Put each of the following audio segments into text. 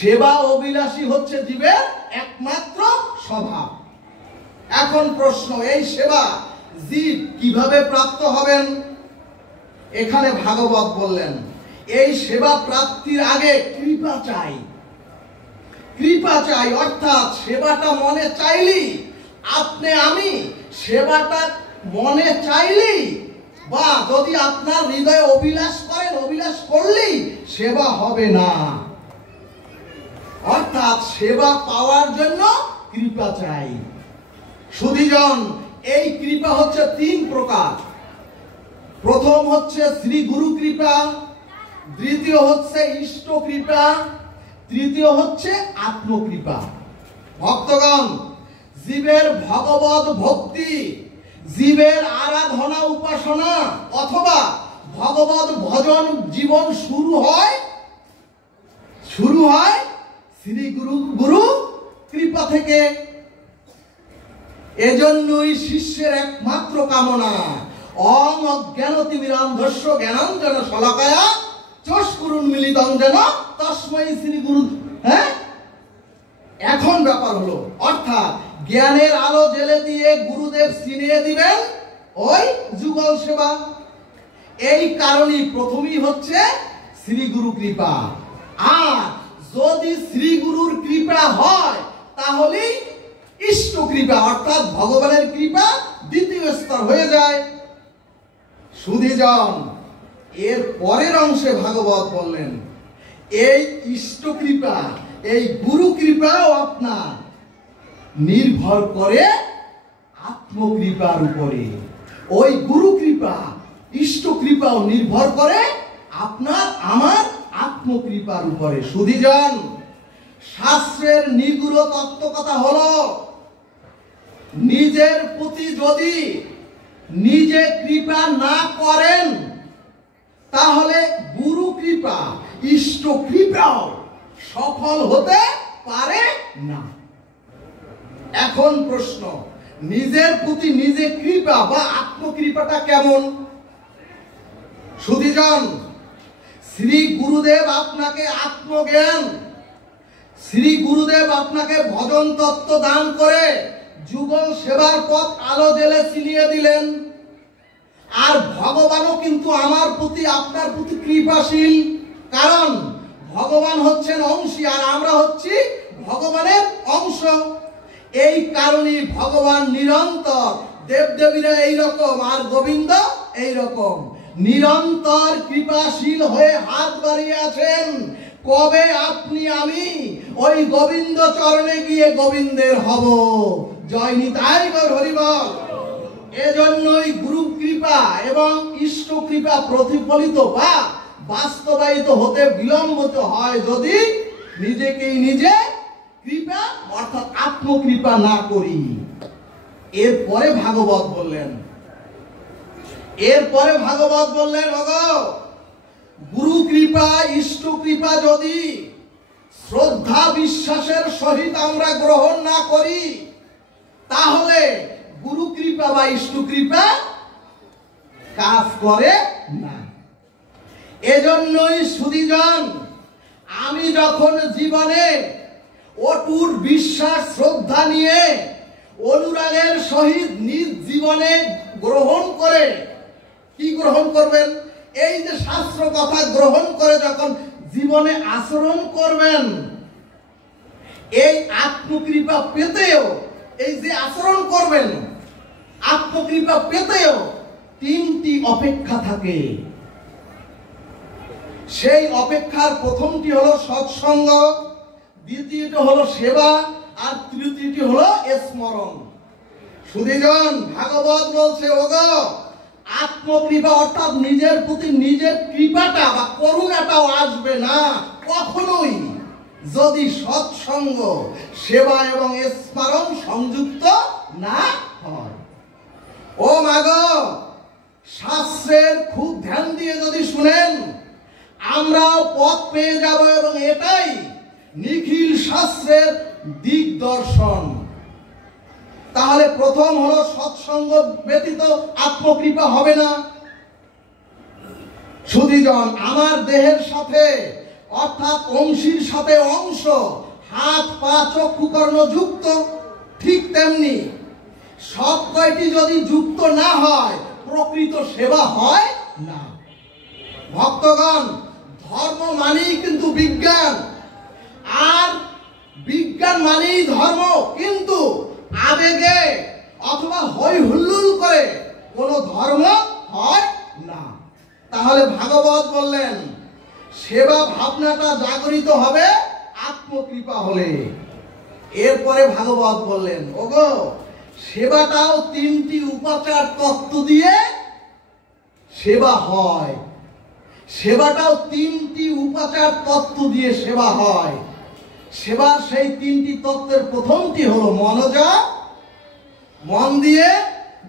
সেবা অভিলাষী হচ্ছে জীবের একমাত্র স্বভাব। এখন প্রশ্ন, এই সেবা জীব কিভাবে প্রাপ্ত হবেন? এখানে ভাগবত বললেন এই সেবা প্রাপ্তির আগে কৃপা চাই। কৃপা চাই অর্থাৎ সেবাটা মনে চাইলি, আপনি আমি সেবাটা মনে চাইলি বা যদি আপনার হৃদয়ে অভিলাষ করেন, অভিলাষ করলেই সেবা হবে না। অর্থাৎ সেবা পাওয়ার জন্য কৃপা চাই। সুধীজন, এই কৃপা হচ্ছে তিন প্রকার। প্রথম হচ্ছে শ্রী গুরু কৃপা, দ্বিতীয় হচ্ছে ইষ্ট কৃপা, তৃতীয় হচ্ছে আত্মকৃপা। ভক্তগণ, জীবের ভগবত ভক্তি, জীবের আরাধনা উপাসনা অথবা ভগবত ভজন জীবন শুরু হয় শ্রী গুরু কৃপা থেকে। এজন্যই শিষ্যের একমাত্র কামনা অং অজ্ঞানতিমিরান্ধস্য জ্ঞানাঞ্জন শলাকায়া চক্ষুরুন্মীলিতং যেন তস্मै শ্রী গুরু। এখন ব্যাপার হলো, অর্থাৎ জ্ঞানের আলো জ্বেলে দিয়ে গুরুদেব চিনিয়ে দিবেন ওই যুগল সেবা। এই কারণেই প্রথমেই হচ্ছে শ্রী গুরু কৃপা। আর যদি শ্রী গুরুর কৃপা হয় তাহলে ইষ্ট কৃপা অর্থাৎ ভগবানের কৃপা দ্বিতীয় স্তর হয়ে যায়। সুধীজন, এর পরের অংশে ভাগবত বললেন এই ইষ্ট কৃপা, এই গুরু কৃপাও আপনার নির্ভর করে আত্মকৃপার উপরে। ওই গুরু কৃপা ইষ্ট কৃপাও নির্ভর করে আপনার আমার আত্মকৃপার উপরে। সুধীজন, শাস্ত্রের নিগুড় তত্ত্ব কথা হলো নিজের প্রতি যদি নিজে কৃপা না করেন তাহলে গুরু কৃপা ইষ্ট কৃপাও সফল হতে পারে না। এখন প্রশ্ন, নিজের প্রতি নিজে কৃপা বা আত্মকৃপাটা কেমন? সুধীজন, শ্রী গুরুদেব আপনাকে আত্মজ্ঞান, শ্রী গুরুদেব আপনাকে ভজন তত্ত্ব দান করে যুগল সেবার পথ আলো জেলে চিনিয়ে দিলেন। আর ভগবানও কিন্তু আমার প্রতি আপনার প্রতি কৃপাশীল, কারণ ভগবান হচ্ছেন অংশী আর আমরা হচ্ছি ভগবানের অংশ। এই কারণে ভগবান নিরন্তর, দেবদেবীরা এইরকম আর গোবিন্দ এইরকম নিরন্তর কৃপাশীল হয়ে হাত বাড়িয়ে আছেন। কবে আপনি আমি ওই গোবিন্দ চরণে গিয়ে গোবিন্দের হব। জয় নিতাই গৌর হরিবল। এজন্যই গুরু কৃপা এবং ইষ্ট কৃপা প্রতিফলিত বা বাস্তবায়িত হতে বিলম্বিত হয় যদি নিজেকেই নিজে কৃপা অর্থাৎ আত্মকৃপা না করি। এরপরে ভাগবত বললেন গুরু কৃপা ইষ্ট কৃপা যদি শ্রদ্ধা বিশ্বাসের সহিত আমরা গ্রহণ না করি তাহলে গুরু কৃপা বা ইষ্ট কৃপা কাজ করে না। এজন্যই সুধীজন, আমি যখন জীবনে অটুট বিশ্বাস শ্রদ্ধা নিয়ে অনুরাগের সহিত নিজ জীবনে গ্রহণ করে, কি গ্রহণ করবেন? এই যে শাস্ত্র কথা গ্রহণ করে যখন জীবনে আচরণ করবেন, এই আত্মকৃপা পেতেও, এই যে আচরণ করবেন আত্মকৃপা পেতেও তিনটি অপেক্ষা থাকে। সেই অপেক্ষার প্রথমটি হলো সৎসঙ্গ, দ্বিতীয়টি হলো সেবা আর তৃতীয়টি হলো স্মরণ। সুধীজন, ভাগবত বলছে ওগো আত্মকৃপা অর্থাৎ নিজের প্রতি নিজের কৃপাটা বা করুণাটাও আসবে না কখনোই যদি সৎসঙ্গ, সেবা এবং স্মরণ সংযুক্ত না হয়। ও মাগো, শাস্ত্রের খুব ধ্যান দিয়ে যদি শুনেন আমরাও পথ পেয়ে যাব এবং এটাই নিখিল শাস্ত্রের দিগদর্শন। তাহলে প্রথম হলো সৎসঙ্গ ব্যতীত আত্মকৃপা হবে না। সুধীজন, আমার দেহের সাথে অর্থাৎ অংশীর সাথে অংশ, হাত পা চক্ষু কর্ণ যুক্ত, ঠিক তেমনি সব কয়টি যদি যুক্ত না হয় প্রকৃত সেবা হয় না। ভক্তগণ, ধর্ম মানেই কিন্তু বিজ্ঞান, আর বিজ্ঞান মানেই ধর্ম, কিন্তু আবেগে অথবা হই হুল্লোল করে কোনো ধর্ম হয় না। তাহলে ভাগবত বললেন সেবা ভাবনাটা জাগরিত হবে আত্মকৃপা হলে। এরপরে ভাগবত বললেন ওগো সেবাটাও তিনটি উপাচার তত্ত্ব দিয়ে সেবা হয়, সেবাটাও তিনটি উপাচার তত্ত্ব দিয়ে সেবা হয়। সেবার সেই তিনটি তত্ত্বের প্রথমটি হলো মনোজা, মন দিয়ে,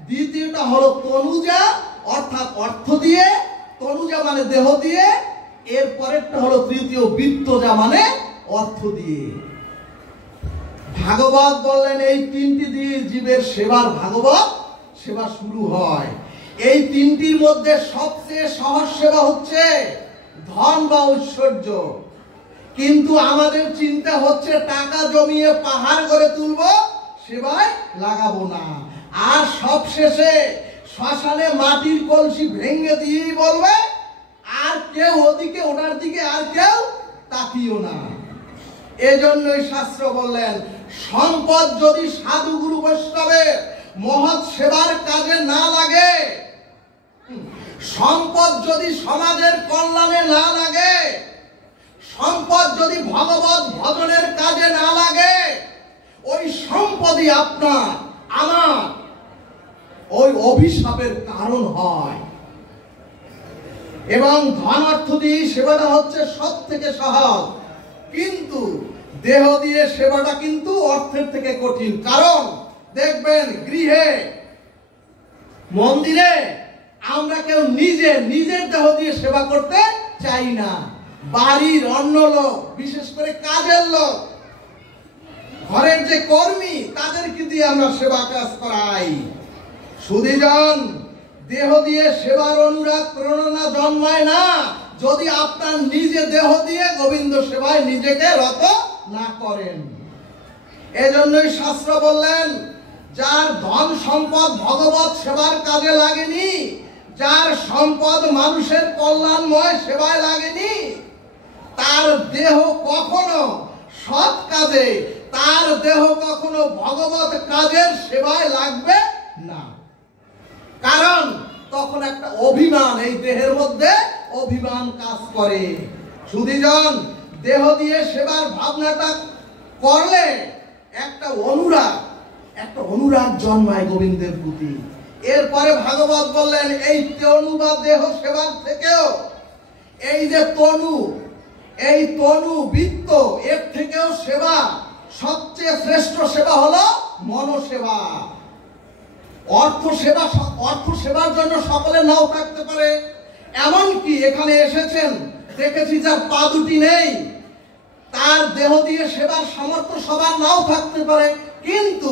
দ্বিতীয়টা হলো তনুজা অর্থাৎ অর্থ দিয়ে, তনুজা মানে দেহ দিয়ে, এর পরেরটা হলো তৃতীয় বিত্তজা মানে অর্থ দিয়ে। ভাগবত বললেন এই তিনটি দিয়ে জীবের সেবার ভাগবত সেবা শুরু হয়। এই তিনটির মধ্যে সবচেয়ে সহজ সেবা হচ্ছে ধন বা ঐশ্বর্য, কিন্তু আমাদের চিন্তা হচ্ছে টাকা জমিয়ে পাহাড় করে তুলবো, সেবায় লাগাবো না, আর সব শেষে শ্মশানে মাটির কলসি ভেঙে দিয়েই বলবে আর কেউ ওদিকে ওনার দিকে আর কেউ তাকিও না। এজন্যই শাস্ত্র বললেন সম্পদ যদি সাধু গুরু বৈষ্ণবের মহৎ সেবার কাজে না লাগে, সম্পদ যদি সমাজের কল্যাণে না লাগে, সম্পদ যদি ভগবত ভজনের কাজে না লাগে, ওই সম্পদই আপনার আমার ওই অভিশাপের কারণ হয়। এবং ধন অর্থ দিয়ে সেবাটা হচ্ছে সব থেকে সহজ, কিন্তু দেহ দিয়ে সেবাটা কিন্তু অর্থের থেকে কঠিন। কারণ দেখবেন গৃহে মন্দিরে আমরা কেউ নিজের দেহ দিয়ে সেবা করতে চাই না, বাড়ির অন্য লোক, বিশেষ করে কাজের লোক, ঘরের যে কর্মী তাদেরকে দিয়ে আমরা সেবা কাজ করাই। সুধীজন, দেহ দিয়ে সেবার অনুরাগ প্রেরণা জন্মায় না যদি আপনার নিজে দেহ দিয়ে গোবিন্দ সেবায় নিজেকে রত না করেন। এজন্যই শাস্ত্র বললেন যার ধন সম্পদ ভগবত সেবার কাজে লাগেনি, যার সম্পদ মানুষের কল্যাণময় সেবায় লাগেনি, তার দেহ কখনো সৎ কাজে, তার দেহ কখনো ভগবত কাজের সেবায় লাগবে না। কারণ তখন একটা অভিমান, এই দেহের মধ্যে অভিমান কাজ করে। সুধীজন, দেহ দিয়ে সেবার ভাবনাটা করলে একটা অনুরাগ জন্মায় গোবিন্দের প্রতি। এরপরে ভাগবত বললেন এই তনু বা দেহ সেবার থেকেও এই যে তনু বৃত্ত, এর থেকেও সেবা সবচেয়ে শ্রেষ্ঠ সেবা হলো মনসেবা। অর্থ সেবার জন্য সকলে নাও থাকতে পারে, এমনকি এখানে এসেছেন দেখেছি যার পা দুটি নেই, তার দেহ দিয়ে সেবার সামর্থ্য সবার নাও থাকতে পারে, কিন্তু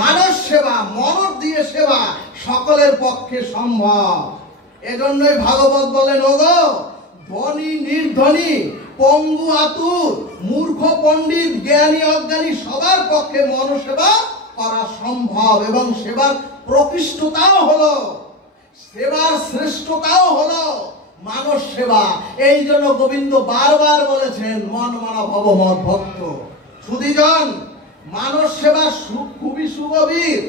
মানস সেবা, মনর দিয়ে সেবা সকলের পক্ষে সম্ভব। এজন্যই ভাগবত বলেন ওগো ধনী নির্ধনী, পঙ্গু আতুর, মূর্খ পণ্ডিত, জ্ঞানী অজ্ঞানী সবার পক্ষে মনসেবা করা সম্ভব। এবং সেবার প্রকৃষ্টতাও হলো, সেবার শ্রেষ্ঠতাও হলো মানস সেবা। এই জন্য গোবিন্দ বারবার বলেছেন মন মানা ভব মদ ভক্ত। সুধীজন, মানস সেবা খুবই সুগভীর।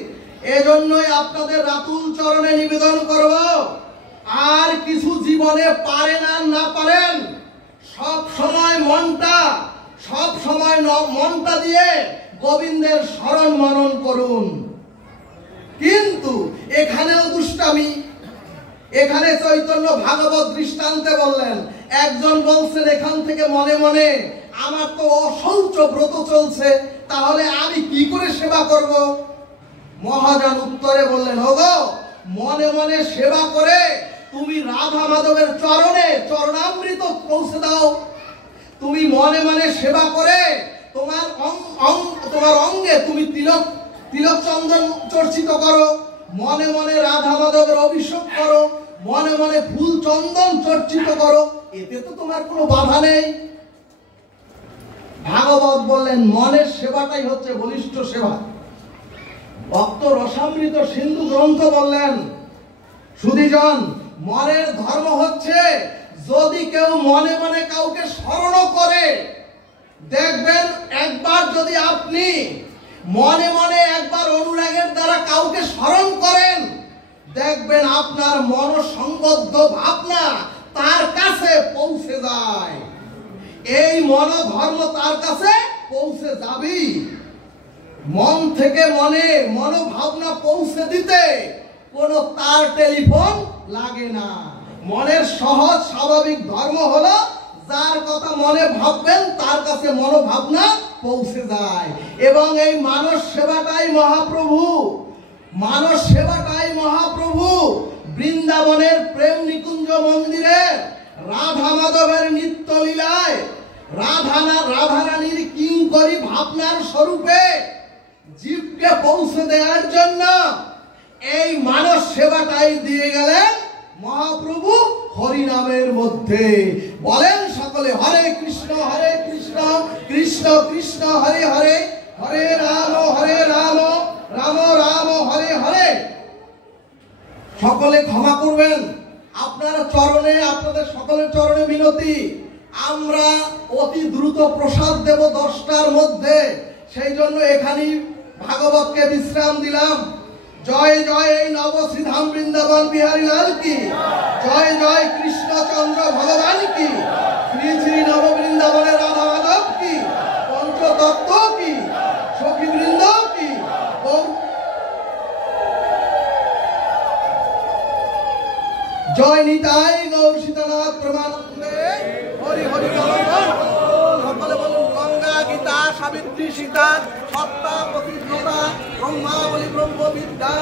এজন্যই আপনাদের রাতুল চরণে নিবেদন করব, আর কিছু জীবনে পারেন আর না পারেন, সব সময় মনটা দিয়ে গোবিন্দের স্মরণ মনন করুন। কিন্তু এখানেও দুষ্টামি। এখানে চৈতন্য ভাগবত দৃষ্টান্তে বললেন, একজন বলছেন এখান থেকে মনে মনে আমার তো অশৌচ ব্রত চলছে, তাহলে আমি কি করে সেবা করব? মহাজন উত্তরে বললেন ওগো মনে মনে সেবা করে তুমি রাধা মাধবের চরণে চরণামৃত পৌঁছে দাও। তুমি মনে মনে সেবা করে তোমার অঙ্গে তুমি তিলক চন্দন চর্চিত করো, মনে মনে রাধা মাধবের অভিষেক করো, মনে মনে ফুল চন্দন চর্চিত করো, এতে তো তোমার কোনো বাধা নেই। ভাগবত বললেন মনের সেবাটাই হচ্ছে বলিষ্ঠ সেবা। ভক্ত রসামৃত সিন্ধু গ্রন্থ বললেন সুধীজন, মনের ধর্ম হচ্ছে যদি কেউ মনে মনে কাউকে স্মরণ করে, দেখবেন একবার যদি আপনি মনে মনে একবার অনুরাগের দ্বারা কাউকে স্মরণ করেন, দেখবেন আপনার মনসংবদ্ধ ভাবনা তার কাছে পৌঁছে যায়। এই মনোধর্ম তার কাছে পৌঁছে যাবে। মন থেকে মনে মনোভাবনা পৌঁছে দিতে কোনো তার টেলিফোন লাগে না। মনের সহজ স্বাভাবিক ধর্ম হলো যার কথা মনে ভাববেন তার কাছে মনোভাবনা পৌঁছে যায়। এবং এই মানস সেবাটাই মহাপ্রভু, মানস সেবাটাই মহাপ্রভু বৃন্দাবনের প্রেম নিকুঞ্জ মন্দিরে রাধা মাধবের নিত্য লীলায় রাধারানীর কিঙ্করী ভাবনার স্বরূপে জীবকে পৌঁছে দেওয়ার জন্য এই মানস সেবাটাই দিয়ে গেলেন মহাপ্রভু হরিনামের মধ্যে। বলেন সকলে হরে কৃষ্ণ কৃষ্ণ কৃষ্ণ হরে হরে, হরে রাম রাম রাম হরে হরে। সকলে ক্ষমা করবেন, আপনার চরণে, আপনাদের সকলের চরণে মিনতি। আমরা অতি দ্রুত প্রসাদ দেব 10টার মধ্যে, সেই জন্য এখানেই ভাগবতকে বিশ্রাম দিলাম। জয় জয় এই নবশ্রীধাম বৃন্দাবন বিহারী লাল কি জয়, জয় কৃষ্ণচন্দ্র ভগবান কি, শ্রী শ্রী নব বৃন্দাবনের রাধা মাধব কি, পঞ্চতত্ত্ব কি, সখী বৃন্দ কি। জয় নিতাই গৌর সীতানাথ প্রমানন্দে হরি হরি বল। সকলে বলুন গঙ্গা গীতা সাবিত্রী সীতা সত্তা প্রতিষ্ঠা ব্রহ্মা বলি ব্রহ্মবিদ্যা।